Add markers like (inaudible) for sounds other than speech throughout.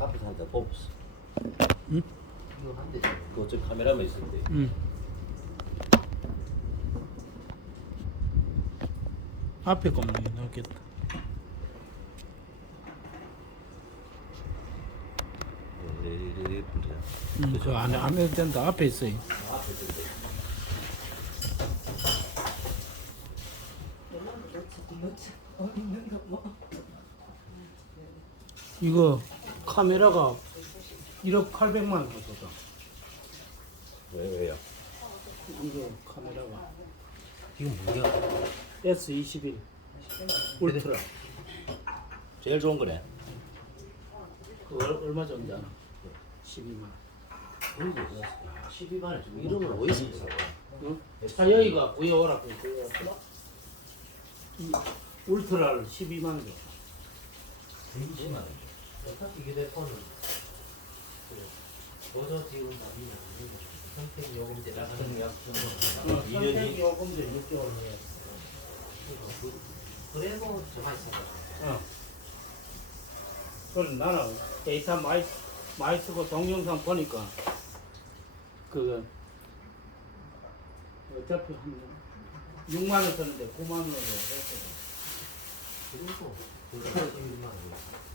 앞에서 한대 뽑았어. 응? 이거 한 대 그저 카메라만 있었는데. 응. 앞에. 이래 뿐이야. 응, 그 안에 안 해도 된다. 앞에 있어요. 앞에 있는데. 이거 카메라가 1억 800만 원 하거든. 왜 왜요? 이거 카메라가 이거 뭐야? S21 울트라. 제일 좋은 거네. 그 얼- 얼마 정도 하나? 12만 원. 그리고 12만 원 지금 이런 걸 어디서 사? 응? 차여이가 구해오라 구해오라. 이 울트라를 12만 원 줘. 20만 원. 어차피 휴대폰은 보조 지원 답이나 선택 요금제 나가는 약정 어, 선택 요금제 6개월 내야 돼. 그래도 저만 있어요. 어. 그럼 나는 데이터 많이, 많이 쓰고 동영상 보니까 그 어차피 한 6만 원 썼는데 9만 원으로 했거든. 그리고 보조 11만 원.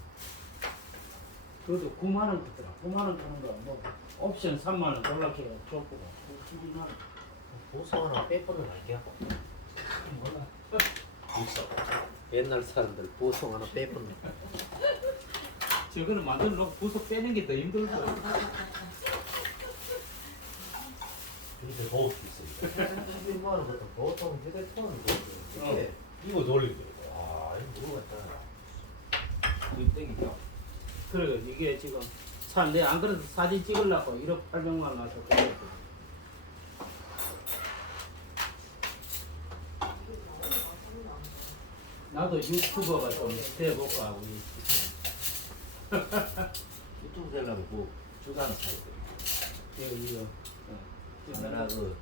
그래도 9만 원 줬더라. 9만 원 주는 거 뭐 옵션 3만 원 놀랍게 줬고 12만 원. 보소 하나 빼보는 할게요. 몰라. 있어. 옛날 사람들 보송 하나 빼버려. 저거는 만들어 놓고 부속 빼는 게 더 힘들고. 근데 더울 수 있어. 11만 원부터 보통 휴대폰은 이게 이거 돌리고. 아 이거 모르겠다. 이거 땡기죠. 그래 이게 지금 사, 내안 그래도 사진 찍으려고 1억 800만 원 나서 그래. 나도 유튜버가 좀 돼볼까 하고 (laughs) 유튜브 되려면 뭐 주사는 사야 돼. 이거 이거 카메라 그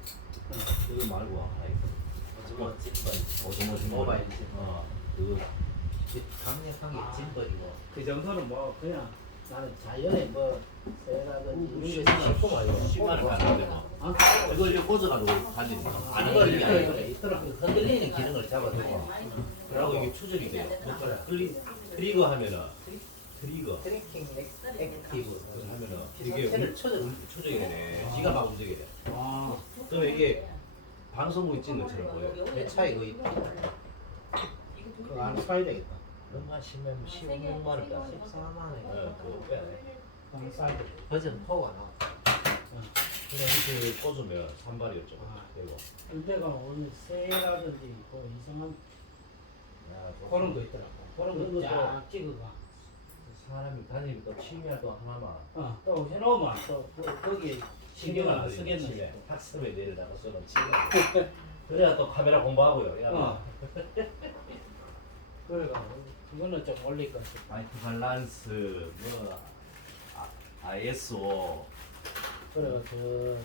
그거 말고 아이 오징어 찐벌. 오징어 징 모바일 찜. 어 그거 강력한 게 찐벌이고. 그 정도는 뭐 그냥 나는 자연에 뭐 새라든지 이게 이런 거 10만 원. 10만 원 가는데 뭐. 어? 이거 이제 꽂아가지고 달리는 거. 안 이거 걸리게 있더라 흔들리는 기능을 잡아두고 그러고 이게 추적이 돼요. 트리 트리거 하면은 트리거 트래킹 액티브 하면은 이게 쳐줘. 움- 추적이 되네. 지가 막 움직여. 아 그러면 이게 방송국에 찍는 것처럼 보여. 내 차이 거의 그거 안 사야 되겠다 너무 16만 원 빼. 14만 원. 어, 그거 빼야 돼. 버전 4가 나와. 그냥 이렇게 꽂으면 산발이었죠. 아. 되고. 일대가 오늘 새라든지 뭐 이상한 야, 또 그런 거 있더라고 그런 그런 거 것도- 쫙 찍어가 사람이 다니면 또 취미활동 하나만 어, 또 해놓으면 또 거- 거기에 신경을 안 쓰겠네 학습에 내려다가 쏘는 취미. (laughs) 그래야 또 카메라 공부하고요. 야, 어. 그래가 그거는 좀 올릴 것 같아 마이크 밸런스 뭐 아, ISO 그래가 저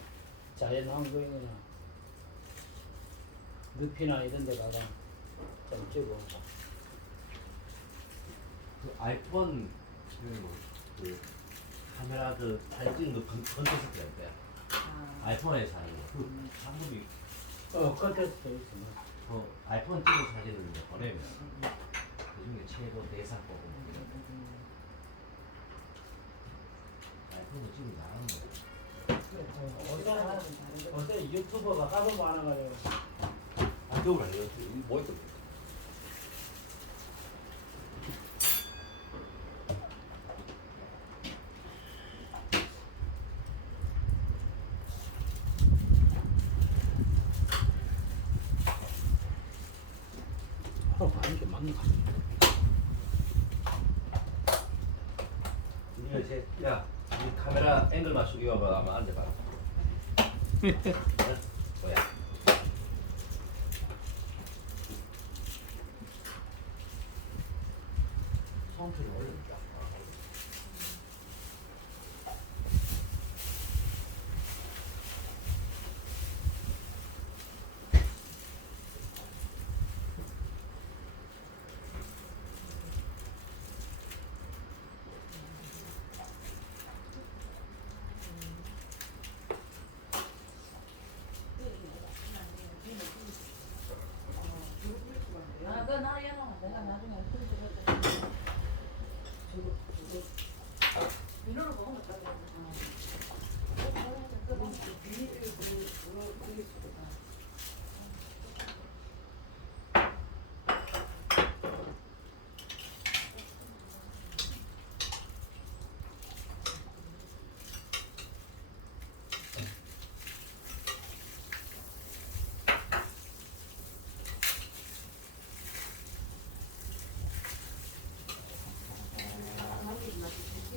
자연 환경이나 늪이나 이런 데 가가 좀 찍어. 그 아이폰 그, 뭐, 그 카메라 그 사진 찍는 거 건- 때 어때? 아이폰에서 하는 거. 그 방법이 어 컨텐츠도 있어. 그 아이폰 찍은 사진을 이제 보내면. 그 중에 최고 대상 뽑은 거 이런 거. 아이폰으로 찍으면 나가는 거. 어제 어제 유튜버가 하도 많아가지고 아, 그걸 아니에요. 뭐 있어? 하루 가는 게 맞나? 이제 야, 이 카메라 앵글 맞추기 와봐. 한번 앉아봐. 뭐야? 성표를 올려줄게. 민호를 먹으면 어떡해. 아 진짜. 아이고. 이거 옛날 아야. 말이 잘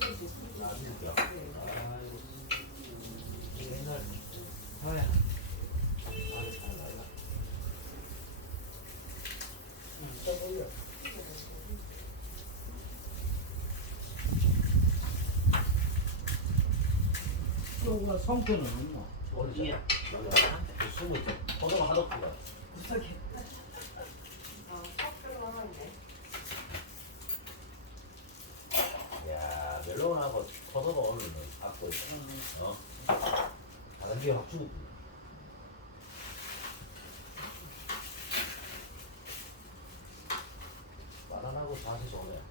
나가. 또가 성표는 없나? 어디에? 숨을 좀. 포도가 하도 크다. 야 멜론하고 포도가 오늘은 갖고 있어. 어? 다른 게확 죽었구나. 바나나하고 다시 좋네.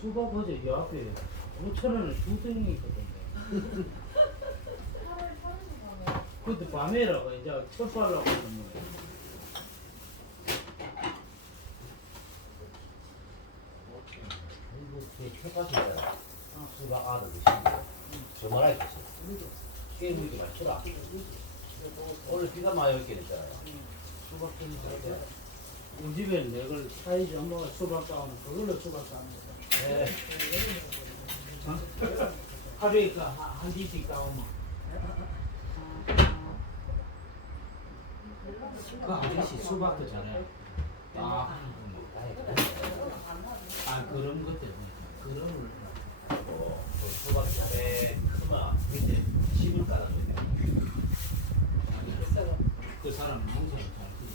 수박 어제 요 앞에 5천 원에 두 덩이 있거든요. 그때 밤에라고 이제 철수하려고 하는 거예요. 이거 그 표가시잖아. 수박 안을 드시고. 저만하게 드세요. 꽤 물기 많더라. 오늘 비가 많이 오게 됐잖아요. 수박 좀 이렇게. 우리 집에는 내걸 사이즈 엄마가 수박 따오면 그걸로 수박 따는 거다. 네. 하루에 그 한, 한 뒤씩 따오면. 그 아저씨 수박도 잘해. 아, 아 그런 것 때문에 그런 뭐, 그 수박 옆에 크마 밑에. 그 사람 농사를 잘 지어.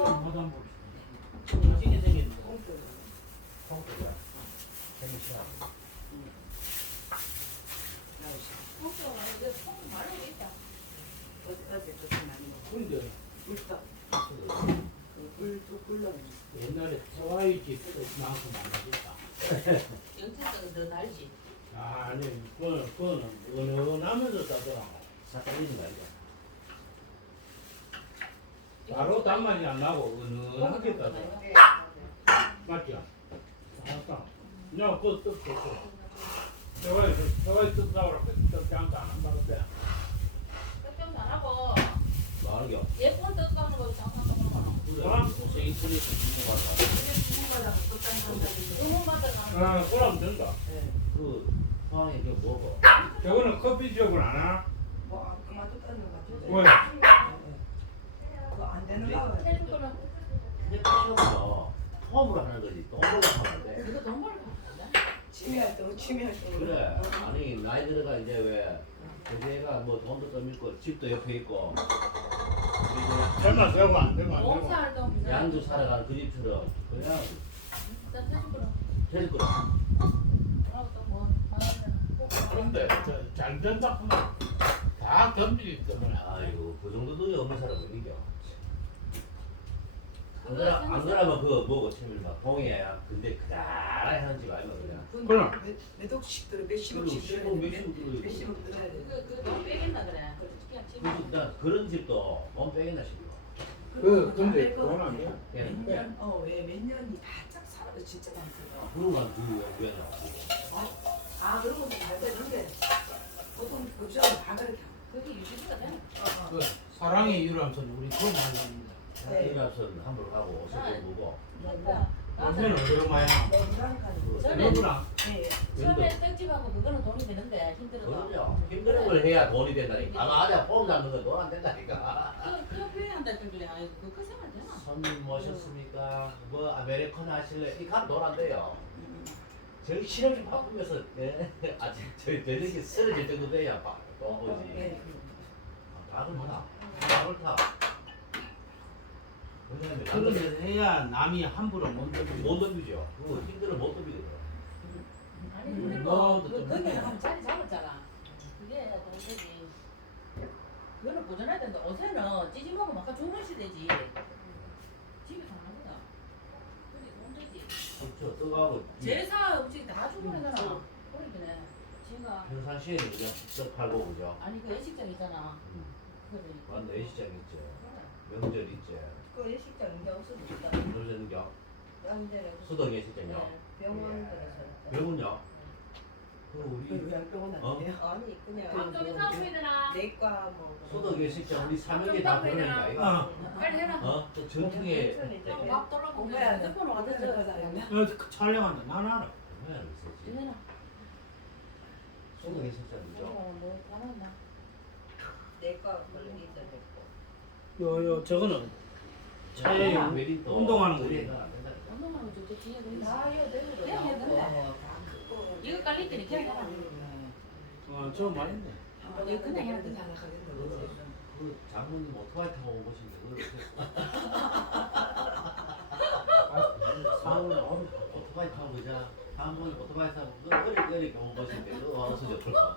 화단 봅시다. 멋지게 생겼네. 성격이야. 생기 싫어. 근데 옛날에 하와이 집만큼 안 맛있다. 영천성은 더 날지. 아, 아니, 그거는, 그거는 따더라고. 살짝 있는 거 아니야? 바로 단맛이 안 나고 은은하게 따더라고. 맞지? 맞다. 내가 그거 뜻 줬어. 내가 이뜻 나오라고 뜻 장도 안 한다고 돼. 걱정 안 하고 게 없어. 예쁜 떡 까는 거 장난 먹는 거. 그럼 생수리 응원 받아가는 아, 그럼 된다. 그, 상황이 이게 뭐고? 저거는 커피 지역은 안 하나? 뭐 그만뒀다는 것 같은데. 왜? 그거 안 되는가 봐. 해줄 거는 근데 패션은요, 폼으로 하는 거지, 똥으로 하면 안 돼. 이거 돈 벌고 취미 활동, 취미 활동. 그래. 아니, 나이 들어가 이제 왜, 그애가 뭐 돈도 좀 있고, 집도 옆에 있고, 그리고 설마 세우면 안 되면 안 되고. 양주 살아가는 그 집처럼, 그냥. 뭐라고 또뭐 그런데 저, 잘 된다 하면 다 견디기 때문에 아이고, 그 정도 돈이 없는 사람은 이겨. 안 그러, 안 그러면 그거 뭐고, 채밀 막, 봉에, 근데 그다라이 하는 집 아니면 그냥. 그럼. 몇, 몇 억씩 들어, 몇십억씩 십억, 돼. 몇십억 들어야 돼. 몇십억 들어야 돼. 그그돈 빼겠나 그래. 그냥 그래서 난 그런 집도 몸 빼겠나 싶어. 그 근데 그건 안 돼. 예. 몇 년, 어, 왜몇 년이 바짝 살아도 진짜 많거든. 그런 건그 왜 나오고. 아, 그런 것도 잘 되는데. 보통 고추장은 다 그렇게 하고. 그게 유지가 돼. 어, 어. 그 사랑의 유람선 우리 그거 많이 합니다. 네. 일합선 함부로 가고 옷을 네. 좀 보고. 맞다. 요새는 어디로 마야? 전에 여구나. 처음에 떡집하고 그거는 돈이 되는데 힘들어도. 그럼요. 힘든 걸 해야 돈이 된다니까. 아마 아니야 폼 잡는 건 돈 안 된다니까. 그, 그 표현한다 정도야. 그 생활 되나? 손님 모셨습니까? 뭐 아메리카노 하실래? 이 가면 돈안 돼요. 저희 실험 좀 바꾸면서 예. (laughs) 아직 저희 저녁에 쓰러질 정도 돼야 봐. 또 오지. 밥을 타. 밥을 타. 왜냐면 남들 그러면 해야 남이 함부로 못. 못 덤비죠. 그거 힘들어 못 덤비거든. 아니 음, 힘들고 뭐, 그, 또 거기 좀 가면 자리 잡았잖아. 그게 돈되지. 그거는 보존해야 된다. 옷에는 먹으면 아까 좋은 시대지. 집에 가는 거다. 근데 돈 되지. 그렇죠. 떠가고 제사 음식 다 주문하잖아. 그러기네. 지가 평상시에는 그냥 떡 팔고 그죠. 아니 그 예식장 있잖아. 음. 그래. 완 내시장 있죠. 명절 있죠. 그 예식장 이제 없어졌다. 요새는요. 양재는 수덕 예식장요. 병원들에서. 병은요. 그 우리 요양병원 어? 아니에요? 아니 그냥 방송에 사오셔야 되나? 내과 뭐. 수덕 예식장 우리 사명이 다 그러니까 이거. 아, 빨리 해라. 어? 또 전통의 또밥 떨어먹고 공부해야 돼. 핸드폰 가서 했냐? 어, 그 촬영한다. 난 알아. 정말 있었지. 이내나. 수덕 예식장이죠. 어, 뭐 잘한다. 내과 했고. 요, 요, 저거는 차에 운동하는 거 그래. 있잖아. 운동하면 저저 뒤에 그다 이거 되는 그냥 해야 된다. 이거 깔릴 때는 그냥 해라. 어, 저 말했네. 이거 그냥 해야 돼. 그 장모님 오토바이 타고 오신데 그걸 오토바이 타고 그자 장모님 오토바이 타고 그 어리 어리 경험 보신데 그 어서 저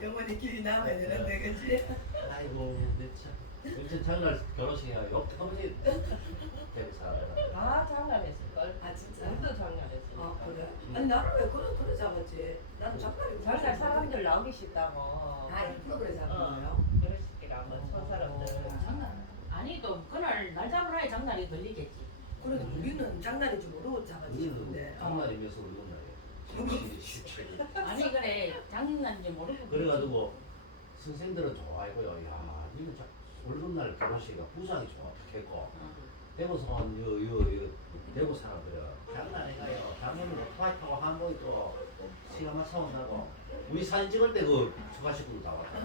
병원에 길이 남아야 되는데 그치? 아이고 내참 진짜 장날 결혼식이야 욕 터지 되게 살아 다 장난했을 걸. 아 진짜? 우리도 장난했어. 아 그래? 아니 나는 왜 그래 그래 잡았지? 나는 장난이 장난 사람들 나오기 싫다고. 아 일부러 그래 잡은 어. 거예요? 결혼식이라고 선 사람들. 장난. 아니 또 그날 날 잡으라니 장난이 들리겠지. 그래도 우리는 장난인 줄 모르고 잡았지 우리는 근데 어. 장날이면서 그런 날이에요 쉽지 아니 그래 장난인지 모르고. 그래가지고 선생들은 좋아하고요 야 니는 자 오늘날 결혼식이가 부상이 좋겠고 어. 대구선 요요요 대구 사람들은 장난해가요. 장모님 오토바이 타고 한복 입고 시간 맞춰 온다고. 우리 사진 찍을 때그 추가 식구도 다 왔다.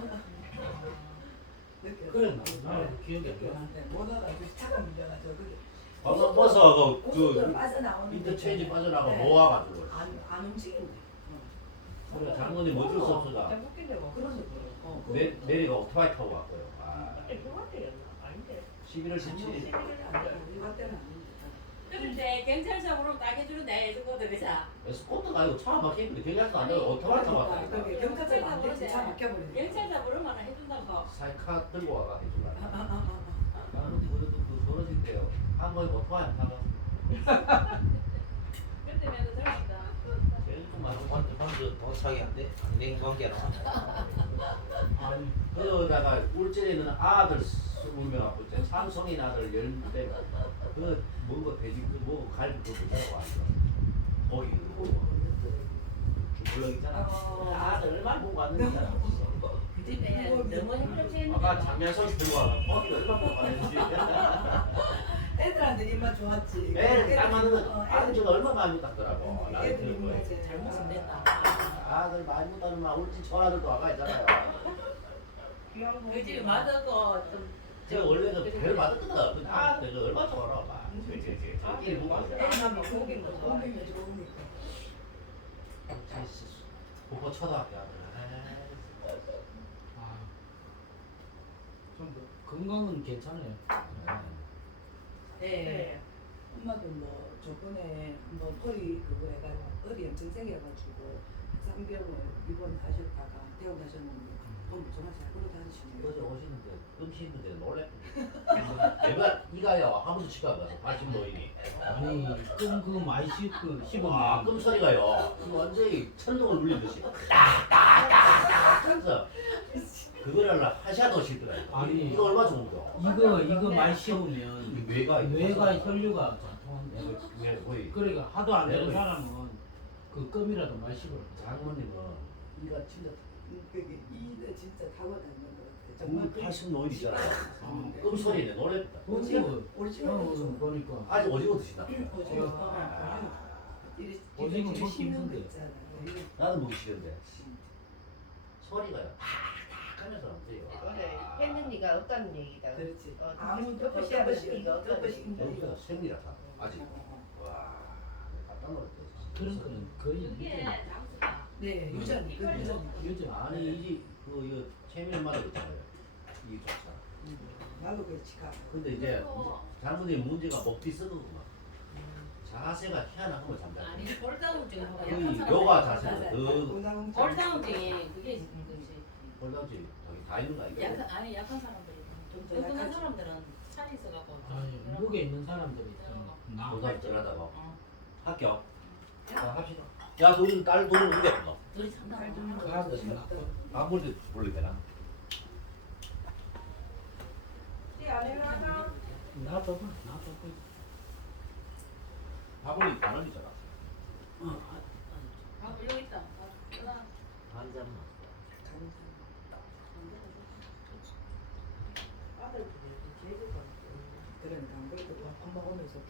느껴 그래, 나는 기억이 안 나. 네, 못 와가지고 차가 밀려가지고 그게 방금 버서 그, 고속도로 그 빠져나오는 인터체인지 게 빠져나가 네. 모아가지고. 안, 안 움직인대 그래 장모님 어쩔 수 없어다 진짜 웃긴데 뭐. 그래서 그래 어, 내, 내리가 오토바이 타고 왔고요 11월 17일 우리 갈 때는 아닌데. 그런데 경찰서 부르면 딱 해주는데 그거들 그자. 스코트가 아니고 차 막히는데 경찰서 안 그러니까 왔다니까 그게 경찰서 안 되지 차 막혀버리니까. 경찰서 부르면 해준다고. 사이카 들고 와가 해주려 아, 아, 아, 아. 나는 그래도 그 때요. 한번에 오토바이 안 타고 (laughs) 그때 내가 들었다. 도착이 안 돼. 아니, 그러다가 울진에는 아들 스물 명 갖고 있대 삼성인 아들 열대 그 뭔가 돼지 그 뭐고 갈비 그거 뭐라고 하죠 거기 주물럭 있잖아 어. 아들 얼마나 보고 왔는지 알아 그 집에 너무 힘들지 아까 장면선 들고 와가 거기 얼마나 보고 왔는지 (laughs) 애들한테 입맛 좋았지 애를 딱 맞는 어, 거 애들 아버지가 얼마 많이 닦더라고 나는 애들 입맛에 잘못은 됐다. 아들 많이 못 하는 말 울진 저 아들도 와가 있잖아요 거. 그 맞아도 좀. 제가 원래는 별 받았거든 근데 아들 그 얼마 좋아라 봐 아, 저기 맞아. 애만 막 고기 뭐 좋아해. 고기면 좋으니까 보고 초등학교 아들 아, 좀 건강은 괜찮아요. 네. 네. 엄마도 뭐 저번에 한번 허리 그거 해가지고 허리 염증 생겨가지고 상병을 입원하셨다가 대원 가셨는데 그건 정말 잘 걸어 다니시네요. 어제 오시는데 음식 있는데 놀랬거든 내가 이가요 아무도 치가 안 가서 다시 노인이 아니, 끔그 많이 씹고 와 씹으면 끔소리가요 완전히 천둥을 울리듯이 딱딱딱딱 하면서 그거를 하셔도 싫더라고요 아니. 이거 얼마 거 이거 이거 많이 씹으면 뇌가 뇌가 혈류가 잘 통한대. 뇌 거의 그러니까 하도 안 되는 네. 사람은 그 껌이라도 많이 씹어라. 장모님은 이가 진짜 그게 이는 진짜 타고나는 것 같아. 정말 그 85일이잖아요. 아, 끔 소리네 놀랬다. 오징어 오징어 어, 그러니까. 아직 오징어 드신다. 오징어 아, 이리 오징어 이리 먹기 씹는 거 힘든데. 있잖아. 나는 먹기 싫은데. 소리가요. 탁탁 하면서 나오세요. 그래 했는니가 없다는 얘기다. 그렇지. 어, 아무 덮어씌기가 없다는 덮어씌 얘기다. 여기가 생리라서 아직. 와, 깜짝 놀랐대. 그런 거는 거의 그게 장수가 네 유전 그 유전 요즘 아니 이게 그 이거 체밀마다 있잖아요. 이게 좋잖아. 나도 그렇지 가. 근데 이제 잘못된 문제가 먹기 쓰거든요. 자세가 희한한 거 잠자. 아니 볼다운증 하고 그 요가 자세가 더 볼다운증이 그게 그지 홀당지 저기 다 있는 거 아니야? 약한 아니 약한 사람들이 좀좀 뚱뚱한 약하지. 사람들은 살이 있어갖고 좀 아니 그런 무게 있는 사람들이 좀 나. 홀당 전하다가 어. 합격. 자 합시다. 야 너는 딸 돈은 어디 없노? 둘이 산다 가서 나. 아무리 올리 되나? 나도 봐, 나도 봐. 밥을 만 원이잖아. 어, 아, 아 여기 있다 아, 하나 한 잔만. 그러니까 안 그래도 밥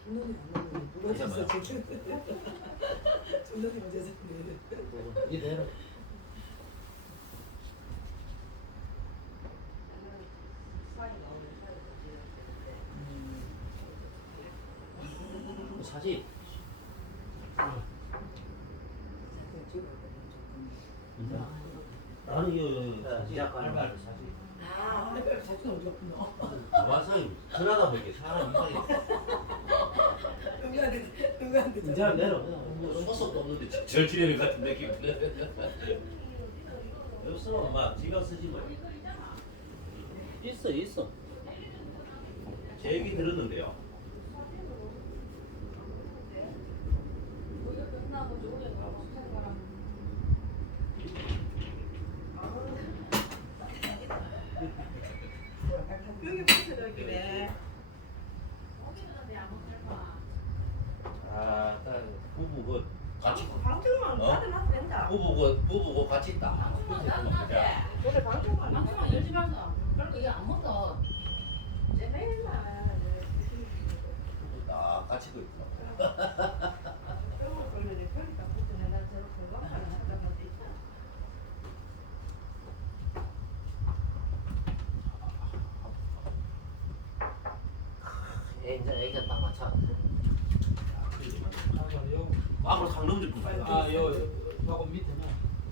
주눈이 안 나면 부러졌어 지금. (laughs) 주눈이 어제서 이대로. 사지. 나는 이거 사지. 알바를 사지. 아, 자주 어디 없노? 가만히 전화가 보게 사람 이상해. 누구한테 누구한테 이제 내려. 뭐 소속도 없는데 절지레를 같은 느낌. 없어 엄마 지가 쓰지 뭐. 있어 있어. 제 얘기 들었는데요. 아, 딸 부부 그 같이 방청만 어? 받아놔도 된다. 부부 그 부부 그 같이 있다. 방송만 나한테 그래 방청만 방송만 열지 마서 그리고 이거 안 먹어 내 매일날 부부 딱 같이 그 있구나. 병원 걸려내 별이 딱 붙으면 난 저런 건강하는 사람한테 있다. 이제 애가 딱 맞춰. 요, 앞으로 상 넘을 좀 아, 요, 요, 요거 밑에 나.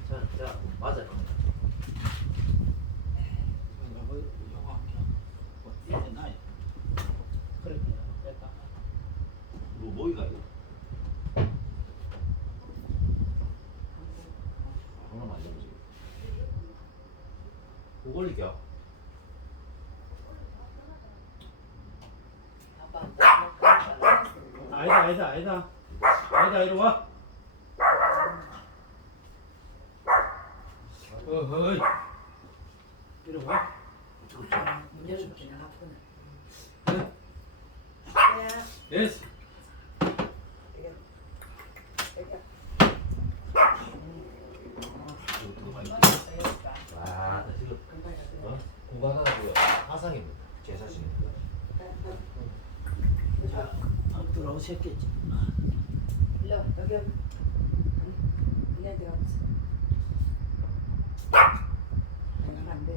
자, 자, 맞아. 요거, 요거 한 개. 밑에 나. 그래, 그냥 뺐다. 뭐 뭐이가 이거? 하나만 알려보지. 그걸리겨. 아니다, 아니다, 아니다. 아니다, 이리 와. 어허이. 이리 와. 문 열어줄게 내가 아프네. 됐어. 와, 나 지금 어? 구간하고요. 화상입니다. 제 자신이. 아, 들어오셨겠지. 일로 여기 여기. 니한테 가보세 내가 안 돼.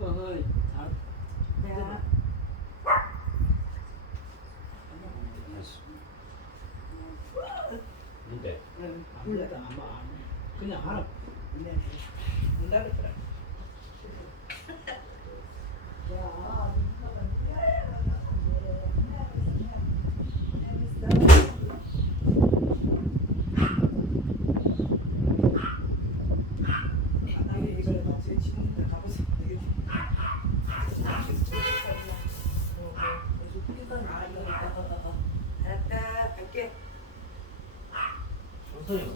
어허이. 잘. 내가 근데 그럼 안 불러다. 됐다. 아마 안 해. 그냥 하라. 니한테. 문 닫았더라. 야. 나는 이걸 맞춰 치는 데 가보자.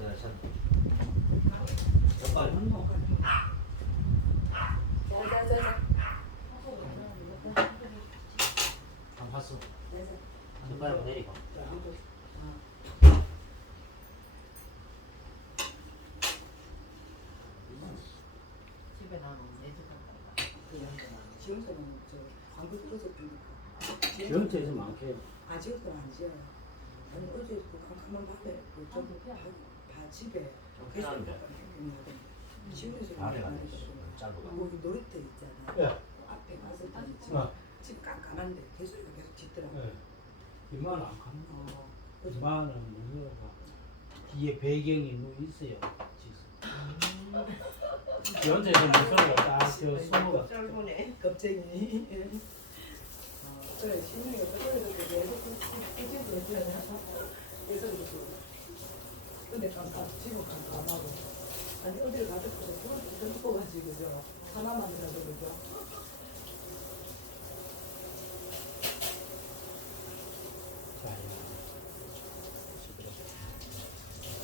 보자, 참. 내리고 집에 나오면 내주간다. 지금처럼 저 광고 떨어졌으니까. 전체에서 많게 아 지금도 안 지어요. 아니 어제 그 깜깜한 밤에 그좀 바 집에 좀 계속 편한데. 지금에서 아래가 많이 짧고. 거기 놀이터 있잖아. 예. 그 앞에 가서 집, 어. 집 깜깜한데 계속 계속 짓더라고. 예. 이만 안 가는 거. 어. 그래서 이만은 뭐가 뒤에 배경이 뭐 있어요. 전체에서 무서워 딱저 수모가 짧으네. 겁쟁이. 어, 그래 신우이가 그렇게 계속. 그래서 그러고. 근데 깜깜 지금 깜깜하고. 아니 어딜 가도 그래 그걸 덮어가지고 그죠. 하나만이라도 그죠.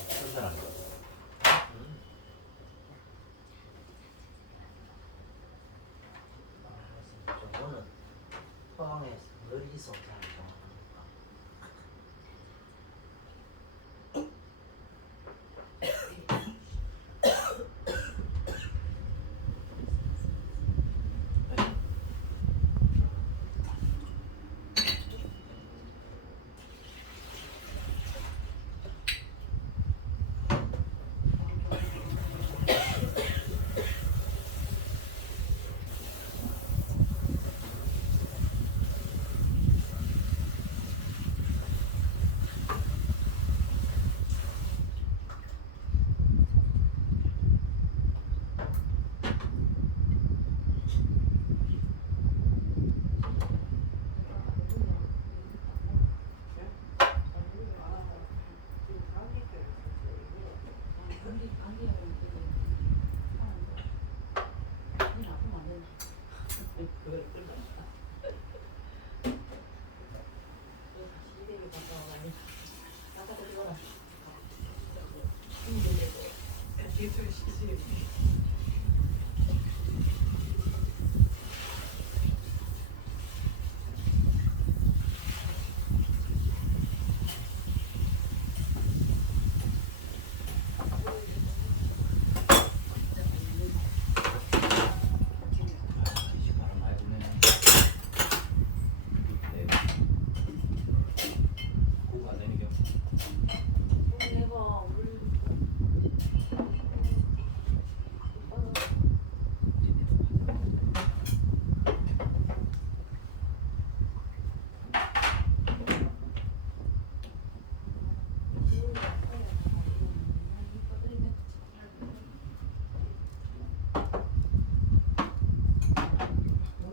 불편한 거. 저거는 포항에 머리서 잘 감기 감기는 되게 하는데 그냥 아프면 안 된다. 그걸 끌다. 시대를 바꿔가니 아까 저 이거라. 힘들고 기술 시시. 바람 많이 부네네. 네. 고가 안 되는 겨. 내가 물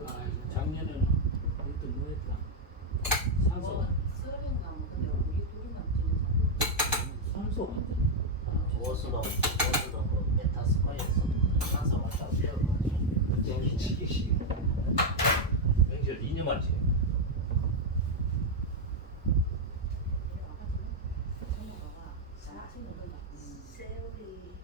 아, 작년에는 이것도 뭐 했다. 산소 뭐 쓰레기인가 뭐 근데 우리 둘이만 지는 산소 오스도 오스도 그 메타스코에서 산소 왔다 미치겠지. 맹절 2년 만지. 세월이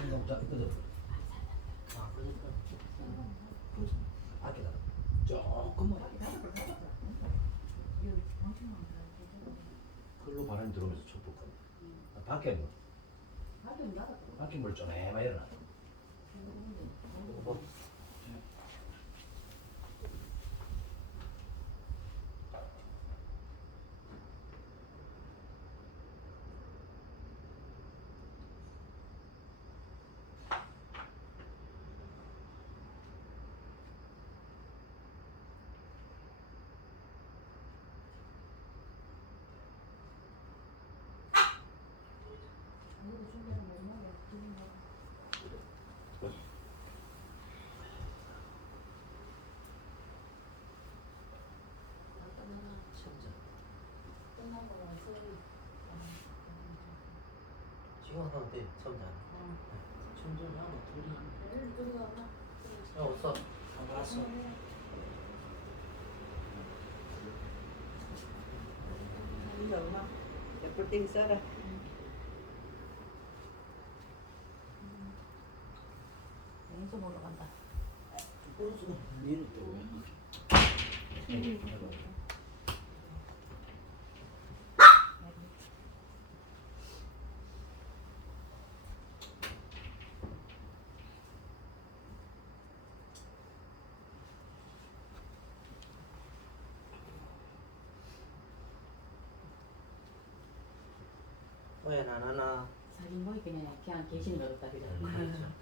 운동자 있거든. 아 그러니까 아끼다. 조금만 글로 바람이 들어오면서 촛불 꺼. 아, 밖에 뭐 밖에 물좀 해봐 일어나. 선생님 지금 하는데 점자. 전전이 하나 둘이 하나. 누가 야 없어. 다 봤어. 이제 엄마 예쁠 땡 써라. 냉수 올라간다. 오른쪽. 니는 또. 왜 나나나 사진 보이 그냥 그냥 계시는 거 같다 그죠? 그렇죠.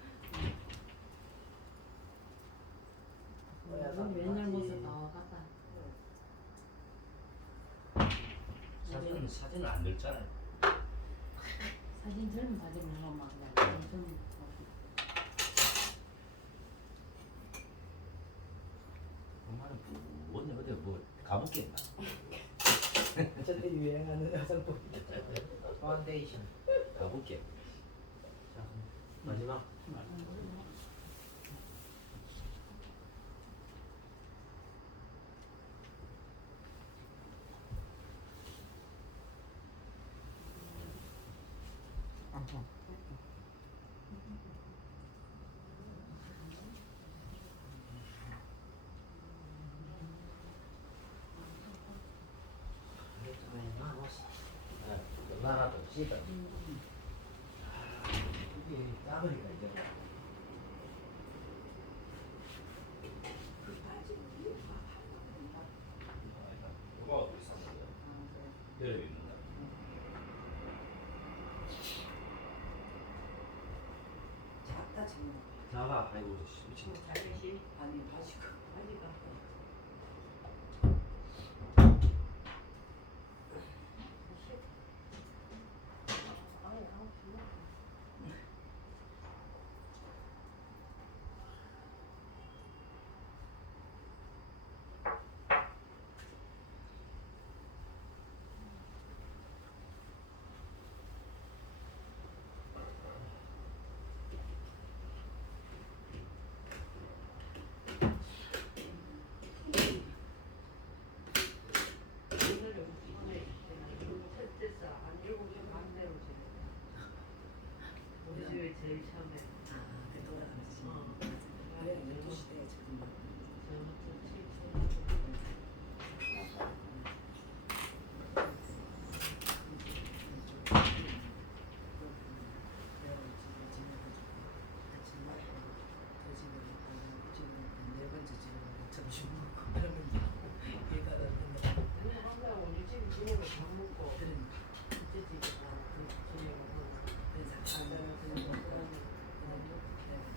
음, 맨날 모습 더 같다. 사진은 사진은 안 늙잖아요. 사진 젊은 사진 보면 막 그냥 엄청 엄마는 뭔데 어디 뭐 가볼게. 저때 유행하는 화장품. 파운데이션 가볼게. 자 마지막 또 씻어. 이게 따버리가 이제. 누가 어디 있었는데? 여름 있는다. 작다 지금. 나가 아이고 미친. 자기시 아니 다시가. 아니가. 오늘은 오늘 첫째서 한 일곱 시 반대로 지냈다. 우리 집에 제일 처음에. 아, 그 돌아가지. 어. 그래, 12시 돼 지금. 저부터 칠칠. 점심 먹고 그러면 얘가 그러면 근데 항상 우리 집 지내고 밥 먹고 그러니까 그때 집에 가고 그 지내고 하고 그래서 안 되면 그냥 그냥 먹고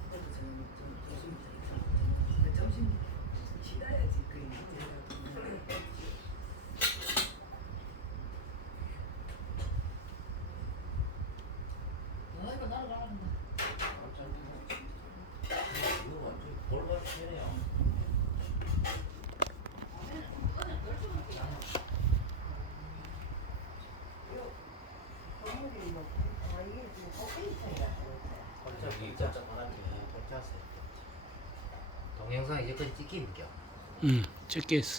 그래도 저는 좀 점심 점심 쉬어야지 그 어 이거 날아가는다. 이거 완전 볼과 편해요. 건물이 뭐, 아, 이게 지금 코페이션이야. 갑자기 진짜 바람이 벅찼어요. 동영상 이제까지 찍힌 겨 응, 찍겠어.